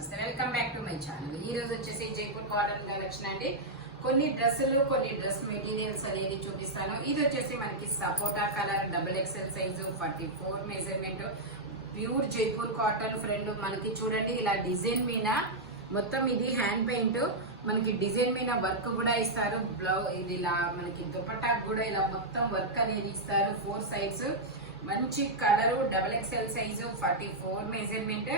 నమస్తే, welcome back to my channel. ఈ రోజు వచ్చేసి జైపూర్ కాటన్ కలెక్షన్ అండి. కొన్ని డ్రెస్సులు, కొన్ని డ్రెస్ మెటీరియల్స్ అనేది చూపిస్తాను. ఇది వచ్చేసి మనకి సపోటా colour, XXL size, 44 measurement, pure Jaipur cotton. Friend మనకి చూడండి, ఇలా డిజైన్ మీద మొత్తం ఇది హ్యాండ్ పెయింట్, మనకి డిజైన్ మీద వర్క్ కూడా ఇస్తారు. ఇది ఇలా మనకి దుపట్టా కూడా ఇలా మొత్తం వర్క్ అనేది ఇస్తారు. 4 సైడ్స్, మంచి colour, XXL size, 44 measurement.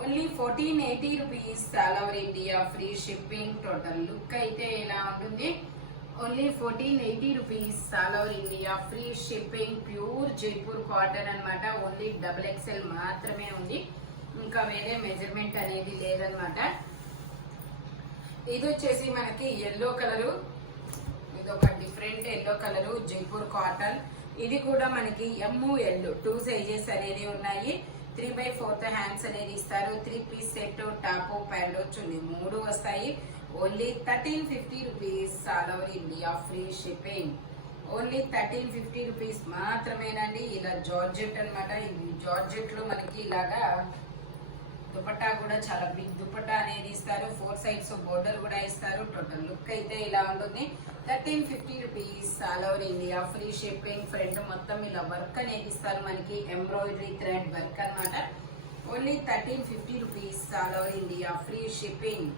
Only 1480 rupees all over India, free shipping. Total look అయితే ఇలా ఉంటుంది. Only 1480 rupees all over India, free shipping. Pure Jaipur cotton అన్నమాట. ఓన్లీ XXL మాత్రమే ఉంది, ఇంకా వేరే మెజర్మెంట్ అనేది లేదనమాట. ఇది వచ్చేసి మనకి ఎల్లో కలరు, ఇది ఒక different yellow colour, Jaipur cotton. ఇది కూడా మనకి ML 2 సైజెస్ అనేది ఉన్నాయి. 3/4 హ్యాండ్స్ అనేది ఇస్తారు. 3 పీస్ సెట్, టాప్, ప్యాంట్, చున్నీ 3 వస్తాయి. Only 1350 rupees all over India, free shipping. Only 1350 rupees మాత్రమేనండి. ఇలా జార్జెట్ అనమాట. ఈ జార్జెట్ లో మనకి ఇలాగా దుపట్టా కూడా చాలా బిగ్ దుపట్టా అనేది ఇస్తారు. 4 సైడ్స్ బోర్డర్ కూడా ఇస్తారు. టోటల్ లుక్ అయితే ఇలా ఉంటుంది. 1350 rupees all over India, free shipping. Front మొత్తం ఇలా వర్క్ అనేది ఇస్తారు, మనకి ఎంబ్రాయిడరీ థ్రెడ్ వర్క్ అనమాట. Only 1350 rupees all over India, free shipping.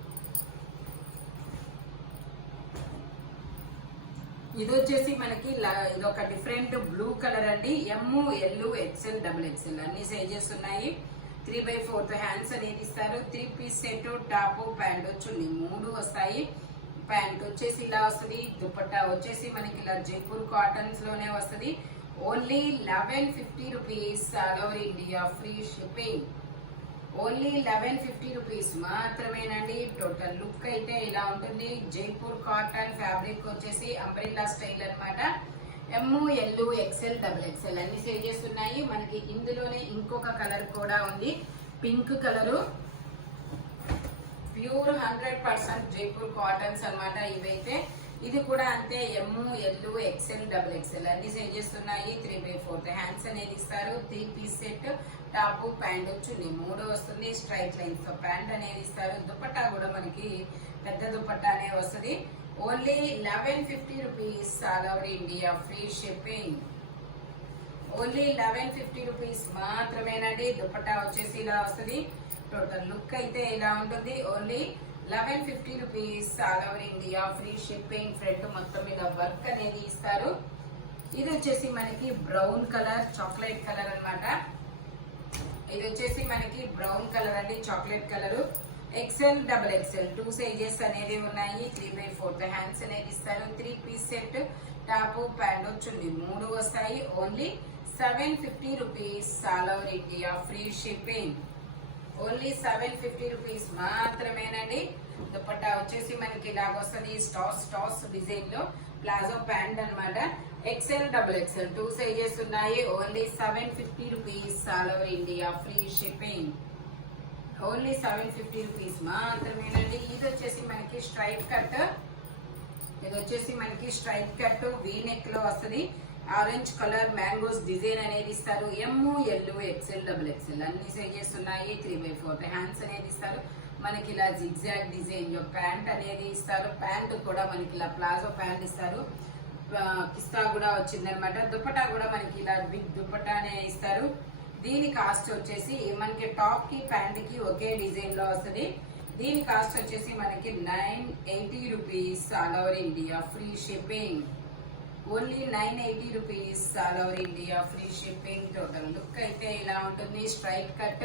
ఇది వచ్చేసి మనకి ఇది ఒక డిఫరెంట్ బ్లూ కలర్ అండి. ML XL XXL అన్ని సైజెస్ ఉన్నాయి. 3/4 హ్యాండ్స్ అనేది ఇస్తారు. 3 పీస్ సెట్, టాప్, ప్యాంట్, చున్నీ 3 వస్తాయి. ప్యాంట్ వచ్చేసి ఇలా వస్తుంది. దుపట్టా వచ్చేసి మనకి ఇలా జైపూర్ కాటన్స్ లోనే వస్తుంది. Only 1150 rupees all over India, free shipping. Only 1150 rupees మాత్రమేనండి. టోటల్ లుక్ అయితే ఇలా ఉంటుంది. జైపూర్ కాటన్ ఫ్యాబ్రిక్ వచ్చేసి అంబ్రెల్లా స్టైల్ అనమాట. ML XL XXL అన్ని సైజెస్ ఉన్నాయి. మనకి ఇందులోనే ఇంకొక కలర్ కూడా ఉంది, pink colour. Pure 100% Jaipur cottons అన్నమాట ఇవైతే. ఇది కూడా అంతే, ML XL XXL అన్ని సైజెస్ ఉన్నాయి. 3/4 హ్యాండ్స్ అనేది ఇస్తారు. 3 పీస్ సెట్, టాప్, ప్యాంట్, చున్నీ 3 వస్తుంది. స్ట్రైట్ లైన్స్ తో ప్యాంట్ అనేది ఇస్తారు. దుపట్టా కూడా మనకి పెద్ద దుపట్టా అనేది వస్తుంది. Only 1150 rupees all over India, free shipping. Only 1150 rupees మాత్రమేనండి. దుపట్టా వచ్చేసి ఇలా వస్తుంది. టోటల్ లుక్ అయితే ఇలా ఉంటుంది. Only 1150 rupees all over India, free shipping. Front మొత్తం ఇలా వర్క్ అనేది ఇస్తారు. ఇది వచ్చేసి మనకి బ్రౌన్ కలర్, చాక్లెట్ కలర్ అన్నమాట. ఇది వచ్చేసి మనకి బ్రౌన్ కలర్ అండి, chocolate colour. XL XXL 2 sizes అనేది ఉన్నాయి. 3/4 హ్యాండ్స్ అనేది ఇస్తారు. 3 పీస్ సెట్, టాప్, ప్యాంట్, చున్నీ 3 వస్తాయి. Only 750 rupees all over India, free shipping. Only 750 rupees మాత్రమేనండి. దుపట్టా వచ్చేసి మనకి ఇలాగ వస్తుంది, స్టార్స్ డిజైన్ లో. ప్లాజో ప్యాంట్ అనమాట. XL XXL 2 సైజెస్ ఉన్నాయి. Only 750 rupees all over India, free shipping. Only 750 rupees మాత్రమేనండి. ఇది వచ్చేసి మనకి స్ట్రైట్ కట్. ఇది వచ్చేసి మనకి స్ట్రైట్ కట్ వీ నెక్ లో వస్తుంది. ఆరెంజ్ కలర్ మ్యాంగోస్ డిజైన్ అనేది ఇస్తారు. ML XL XXL అన్ని సైజెస్ ఉన్నాయి. 3/4 హ్యాండ్స్ అనేది ఇస్తారు. మనకి ఇలా జిగ్జాగ్ డిజైన్ లో ప్యాంట్ అనేది ఇస్తారు. ప్యాంట్ కూడా మనకి ఇలా ప్లాజో ప్యాంట్ ఇస్తారు. కిస్తా కూడా వచ్చిందనమాట. దుపట్టా కూడా మనకి ఇలా బిగ్ దుపట్టా అనే ఇస్తారు. దీని కాస్ట్ వచ్చేసి మనకి టాప్ కి ప్యాంట్ కి ఒకే డిజైన్ లో వస్తుంది. దీని కాస్ట్ వచ్చేసి మనకి 980 rupees all over India, free shipping. Only 980 rupees all over India, free shipping. Total look అయితే ఇలా ఉంటుంది. Straight cut,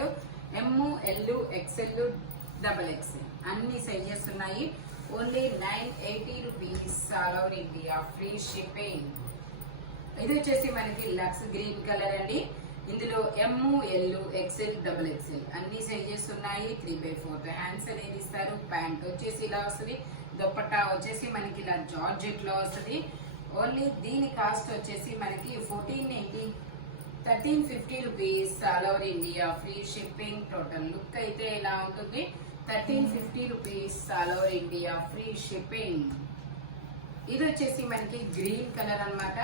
ML XL XXL అన్ని సైజెస్ ఉన్నాయి. Only 980 rupees all over India, free shipping. ఇది వచ్చేసి మనకి లక్స్ గ్రీన్ కలర్ అండి. ఇందులో ML XL XXL అన్ని సైజెస్ ఉన్నాయి. 3/4 హ్యాండ్స్ అనేది ఇస్తారు. ప్యాంట్ వచ్చేసి ఇలా వస్తుంది. దుపట్టా వచ్చేసి మనకి ఇలా జార్జెట్ లో వస్తుంది. ఓన్లీ దీని కాస్ట్ వచ్చేసి మనకి 1350 rupees all over India, free shipping. Total look అయితే ఇలా ఉంటుంది. 1350 rupees all over India, free shipping. ఇది వచ్చేసి మనకి గ్రీన్ కలర్ అన్నమాట.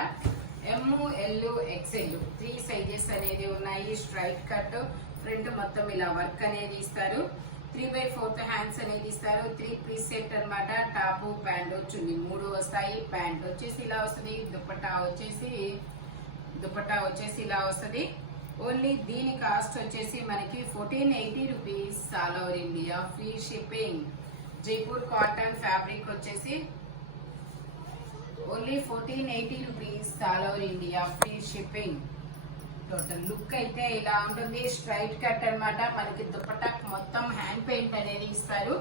ML XL 3 సైజెస్ అనేది ఉన్నాయి. స్ట్రైట్ కట్, ఫ్రంట్ మొత్తం ఇలా వర్క్ అనేది ఇస్తారు. 3/4 హ్యాండ్స్ అనేది ఇస్తారు. 3 పీస్ సెట్ అన్నమాట. టాప్ ప్యాంట్ చున్నీ 3 వస్తాయి. ప్యాంట్ వచ్చేసి ఇలా వస్తుంది. దుపట్టా వచ్చేసి ఇలా వస్తుంది. ఓన్లీ దీని కాస్ట్ వచ్చేసి మనకి 1480 rupees all over India free shipping. Jaipur cotton fabric వచ్చేసి only 1480 rupees all over India free shipping. Total look అయితే ఇలా ఉంటుంది. స్ట్రైట్ కట్ అన్నమాట. మనకి దుపట్టా మొత్తం హ్యాండ్ పెయింట్ అనేది ఇస్తారు.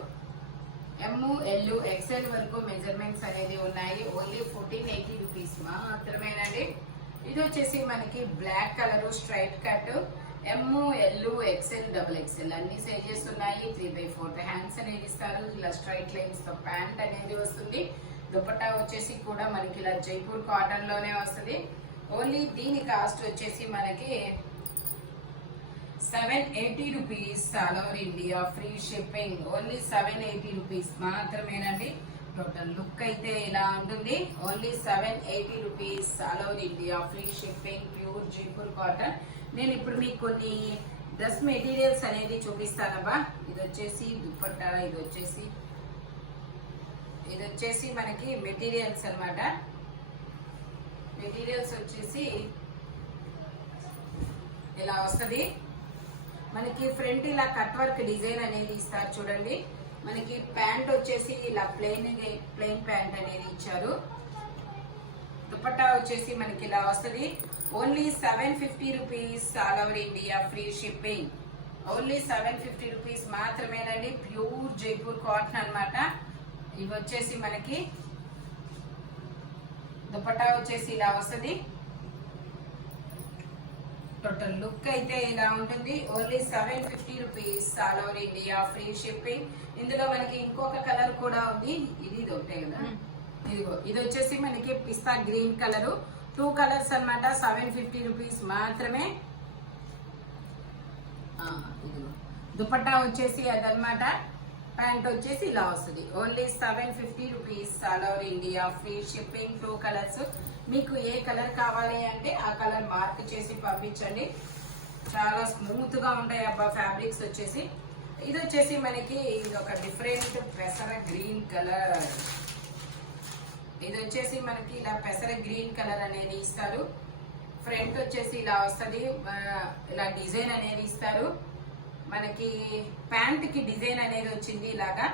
ML XL వరకు మెజర్మెంట్స్ అనేది ఉన్నాయి. ఓన్లీ 1480 రూపీస్ మాత్రమేనండి. ఇది వచ్చేసి మనకి black colour straight cut. ML XL XXL అన్ని సైజెస్ ఉన్నాయి. 3/4 హ్యాండ్స్ అనేది ఇస్తారు. ఇలా స్ట్రైట్ లైన్స్ తో ప్యాంట్ అనేది వస్తుంది. దుపట్టా వచ్చేసి కూడా మనకి ఇలా జైపూర్ కాటన్ లోనే వస్తుంది. ఓన్లీ దీని కాస్ట్ వచ్చేసి మనకి 780 rupees all over India free shipping. Only 780 rupees మాత్రమేనండి. టోటల్ లుక్ అయితే ఇలా ఉంటుంది. Only 780 rupees all over India free shipping. Pure Jaipur cotton. నేను ఇప్పుడు మీకు కొన్ని డ్రెస్ మెటీరియల్స్ అనేది చూపిస్తానబ్బా. ఇది వచ్చేసి దుపట్టా, ఇది వచ్చేసి మనకి మెటీరియల్స్ అన్నమాట. మెటీరియల్స్ వచ్చేసి ఇలా వస్తుంది. మనకి ఫ్రంట్ ఇలా కట్ వర్క్ డిజైన్ అనేది ఇస్తారు చూడండి. మనకి ప్యాంట్ వచ్చేసి ఇలా ప్లెయిన్ ప్యాంట్ అనేది ఇచ్చారు. దుపట్టా వచ్చేసి మనకి ఇలా వస్తుంది. Only 750 rupees all over India free shipping. Only 750 rupees మాత్రమేనండి. ప్యూర్ జైపూర్ కాటన్ అన్నమాట. ఇవి వచ్చేసి మనకి దుపట్టా వచ్చేసి ఇలా వస్తుంది. టోటల్ లుక్ అయితే ఇలా ఉంటుంది. Only 750 rupees all over India free shipping. ఇందులో మనకి ఇంకొక కలర్ కూడా ఉంది. ఇది ఒకటే కదా. ఇదిగో ఇది వచ్చేసి మనకి పిస్తా గ్రీన్ కలర్. 2 కలర్స్ అన్నమాట. 750 రూపీస్ మాత్రమే. ఇదిగో దుపట్టా వచ్చేసి అదనమాట. ప్యాంట్ వచ్చేసి ఇలా వస్తుంది. Only 750 rupees all over India free shipping. 2 colours. మీకు ఏ కలర్ కావాలి అంటే ఆ కలర్ మార్క్ చేసి పంపించండి. చాలా స్మూత్ గా ఉంటాయి అబ్బా ఫ్యాబ్రిక్స్ వచ్చేసి. ఇది వచ్చేసి మనకి ఇది ఒక డిఫరెంట్ పెసర గ్రీన్ కలర్. ఇది వచ్చేసి మనకి ఇలా పెసర గ్రీన్ కలర్ అనేది ఇస్తారు. ఫ్రంట్ వచ్చేసి ఇలా వస్తుంది. ఇలా డిజైన్ అనేది ఇస్తారు. మనకి ప్యాంట్ కి డిజైన్ అనేది వచ్చింది ఇలాగా.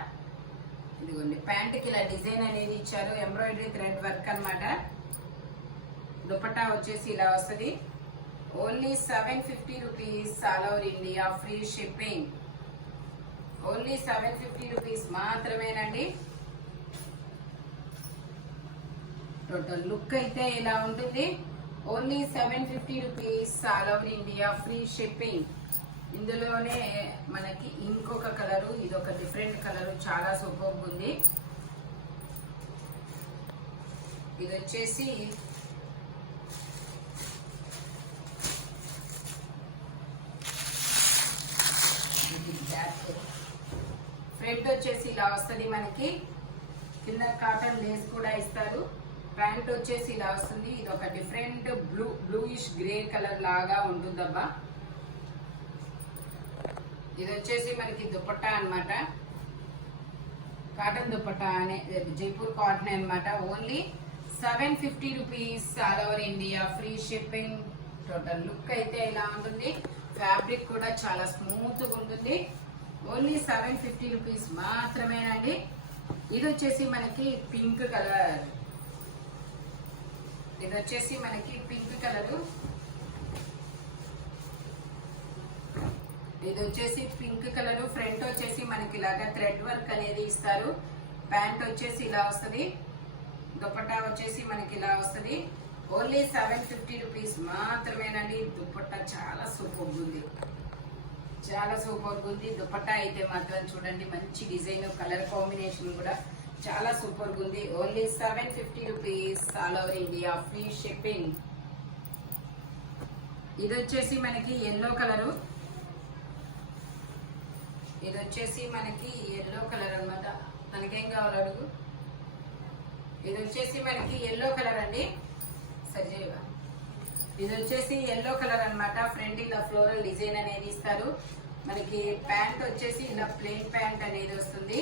ఇదిగోండి ప్యాంట్ కి ఇలా డిజైన్ అనేది ఇచ్చారు. ఎంబ్రాయిడరీ థ్రెడ్ వర్క్ అన్నమాట. దుపట్టా వచ్చేసి ఇలా వస్తుంది. Only 750 rupees all over India free shipping. Only 750 rupees మాత్రమేనండి. టోటల్ లుక్ అయితే ఇలా ఉంటుంది. Only 750 rupees all over India free shipping. ఇందులోనే మనకి ఇంకొక కలరు, ఇది ఒక డిఫరెంట్ కలరు, చాలా సూపర్ ఉంది. ఇది వచ్చేసి ఫ్రంట్ వచ్చేసి ఇలా వస్తుంది. మనకి కింద కాటన్ లేస్ కూడా ఇస్తారు. ప్యాంట్ వచ్చేసి ఇలా వస్తుంది. ఇది ఒక డిఫరెంట్ బ్లూయిష్ గ్రే కలర్ లాగా ఉంటుందబ్బా. ఇది వచ్చేసి మనకి దుపట్టా అన్నమాట. కాటన్ దుపట్టా అనే జైపూర్ కాటన్ అన్నమాట. Only 750 rupees all over India free shipping. Total look అయితే ఇలా ఉంటుంది. ఫ్యాబ్రిక్ కూడా చాలా స్మూత్ గా ఉంటుంది. ఓన్లీ 750 రూపీస్ మాత్రమేనండి. ఇది వచ్చేసి మనకి పింక్ కలర్. ఇది వచ్చేసి మనకి పింక్ కలరు. ఇది వచ్చేసి పింక్ కలర్. ఫ్రంట్ వచ్చేసి మనకి ఇలాగా థ్రెడ్ వర్క్ అనేది ఇస్తారు. ప్యాంట్ వచ్చేసి ఇలా వస్తుంది. దుపట్టా వచ్చేసి మనకి ఇలా వస్తుంది. ఓన్లీ 750 రూపీస్ మాత్రమేనండి. దుపట్టా చాలా సూపర్ ఉంది, చాలా సూపర్ ఉంది. దుపట్టా అయితే మాత్రం చూడండి, మంచి డిజైన్, కలర్ కాంబినేషన్ కూడా చాలా సూపర్ ఉంది. Only 750 rupees all over India free shipping. ఇది వచ్చేసి మనకి ఎల్లో కలరు. ఇది వచ్చేసి మనకి ఎల్లో కలర్ అన్నమాట. మనకేం కావాలి అడుగు. ఇది వచ్చేసి మనకి ఎల్లో కలర్ అండి. సరిచేయవా. ఇది వచ్చేసి ఎల్లో కలర్ అన్నమాట. ఫ్రంట్ ఇలా ఫ్లోరల్ డిజైన్ అనేది ఇస్తారు. మనకి ప్యాంట్ వచ్చేసి ఇలా ప్లెయిన్ ప్యాంట్ అనేది వస్తుంది.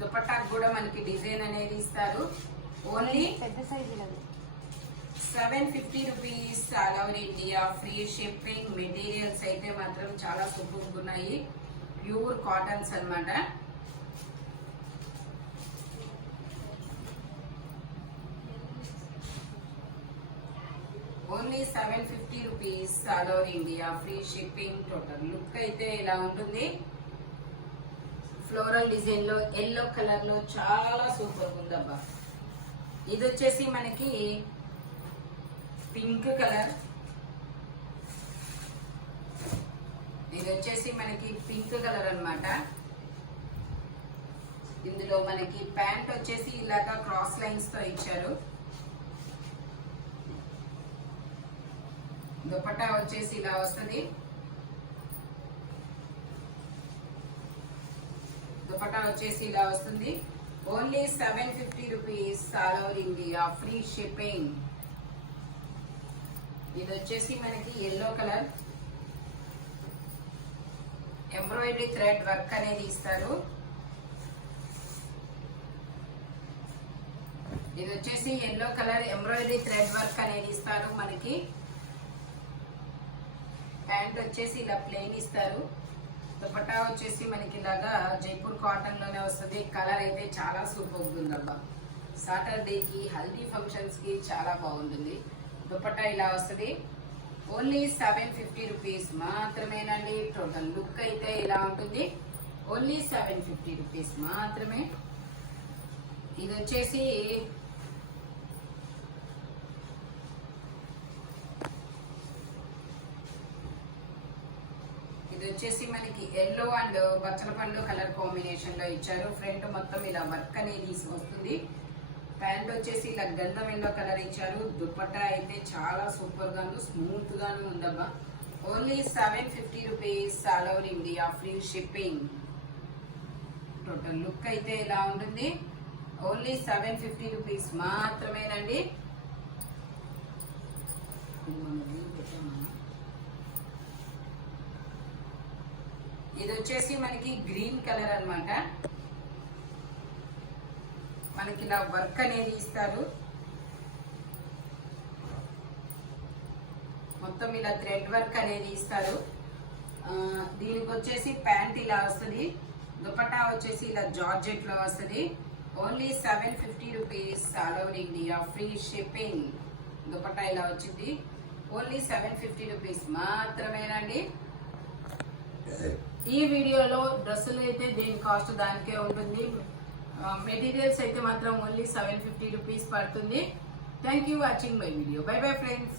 దుపట్టాకు కూడా మనకి డిజైన్ అనేది ఇస్తారు. ఓన్లీ పెద్ద size 750 rupees all over India, free shipping. Materials అయితే మాత్రం చాలా సూపర్ ఉన్నాయి, ప్యూర్ కాటన్స్ అన్నమాట. Only 750 rupees all over India, free shipping. Total look అయితే ఇలా ఉంటుంది. ఫ్లోరల్ డిజైన్ లో ఎల్లో కలర్ లో చాలా సూపర్ ఉందబ్బా. ఇది వచ్చేసి మనకి పింక్ కలర్, ఇది వచ్చేసి మనకి పింక్ కలర్ అన్నమాట. ఇందులో మనకి ప్యాంట్ వచ్చేసి ఇలాగా క్రాస్ లైన్స్ తో ఇచ్చారు. దుపట్టా వచ్చేసి ఇలా వస్తుంది. దుపట్టా వచ్చేసి ఇలా వస్తుంది. Only 750 rupees all over India, free shipping. ఇది వచ్చేసి మనకి yellow colour, embroidery thread work అనేది ఇస్తారు. ఇది వచ్చేసి yellow colour embroidery thread work అనేది ఇస్తారు మనకి. ప్యాంట్ వచ్చేసి ఇలా ప్లెయిన్ ఇస్తారు. దుపట్టా వచ్చేసి మనకి ఇలాగా జైపూర్ కాటన్ లోనే వస్తుంది. కలర్ అయితే చాలా సూపర్ ఉందబ్బా. సాటర్డేకి హల్దీ ఫంక్షన్స్ కి చాలా బాగుంటుంది. దుపట్టా ఇలా వస్తుంది. ఓన్లీ 750 రూపీస్ మాత్రమేనండి. టోటల్ లుక్ అయితే ఇలా ఉంటుంది. ఓన్లీ 750 రూపీస్ మాత్రమే. ఇది వచ్చేసి మనకి ఎల్లో అండ్ బచ్చల పండు కలర్ కాంబినేషన్ లో ఇచ్చారు. ఫ్రంట్ మొత్తం ఇలా వర్క్ అనేది వస్తుంది. ప్యాంట్ వచ్చేసి ఇలా గంధం ఎల్లో కలర్ ఇచ్చారు. దుపట్టా అయితే చాలా సూపర్ గాను స్మూత్ గాను ఉందబ్బా. Only 750 rupees all over India, free shipping. Total look అయితే ఇలా ఉంటుంది. ఓన్లీ 750 రూపీస్ మాత్రమేనండి. ఇది వచ్చేసి మనకి గ్రీన్ కలర్ అన్నమాట. మనకి ఇలా వర్క్ అనేది ఇస్తారు. మొత్తం ఇలా థ్రెడ్ వర్క్ అనేది ఇస్తారు. దీనికి వచ్చేసి ప్యాంట్ ఇలా వస్తుంది. దుపట్టా వచ్చేసి ఇలా జార్జెట్ లో వస్తుంది. Only 750 rupees all over India, free shipping. Dupatta ఇలా వచ్చింది. ఓన్లీ 750 రూపీస్ మాత్రమేనండి. ఈ వీడియోలో డ్రెస్సులు అయితే దీని కాస్ట్ దానికే ఉంటుంది. మెటీరియల్స్ అయితే మాత్రం ఓన్లీ 750 రూపీస్ పడుతుంది. Thank you watching my video. By bye friends.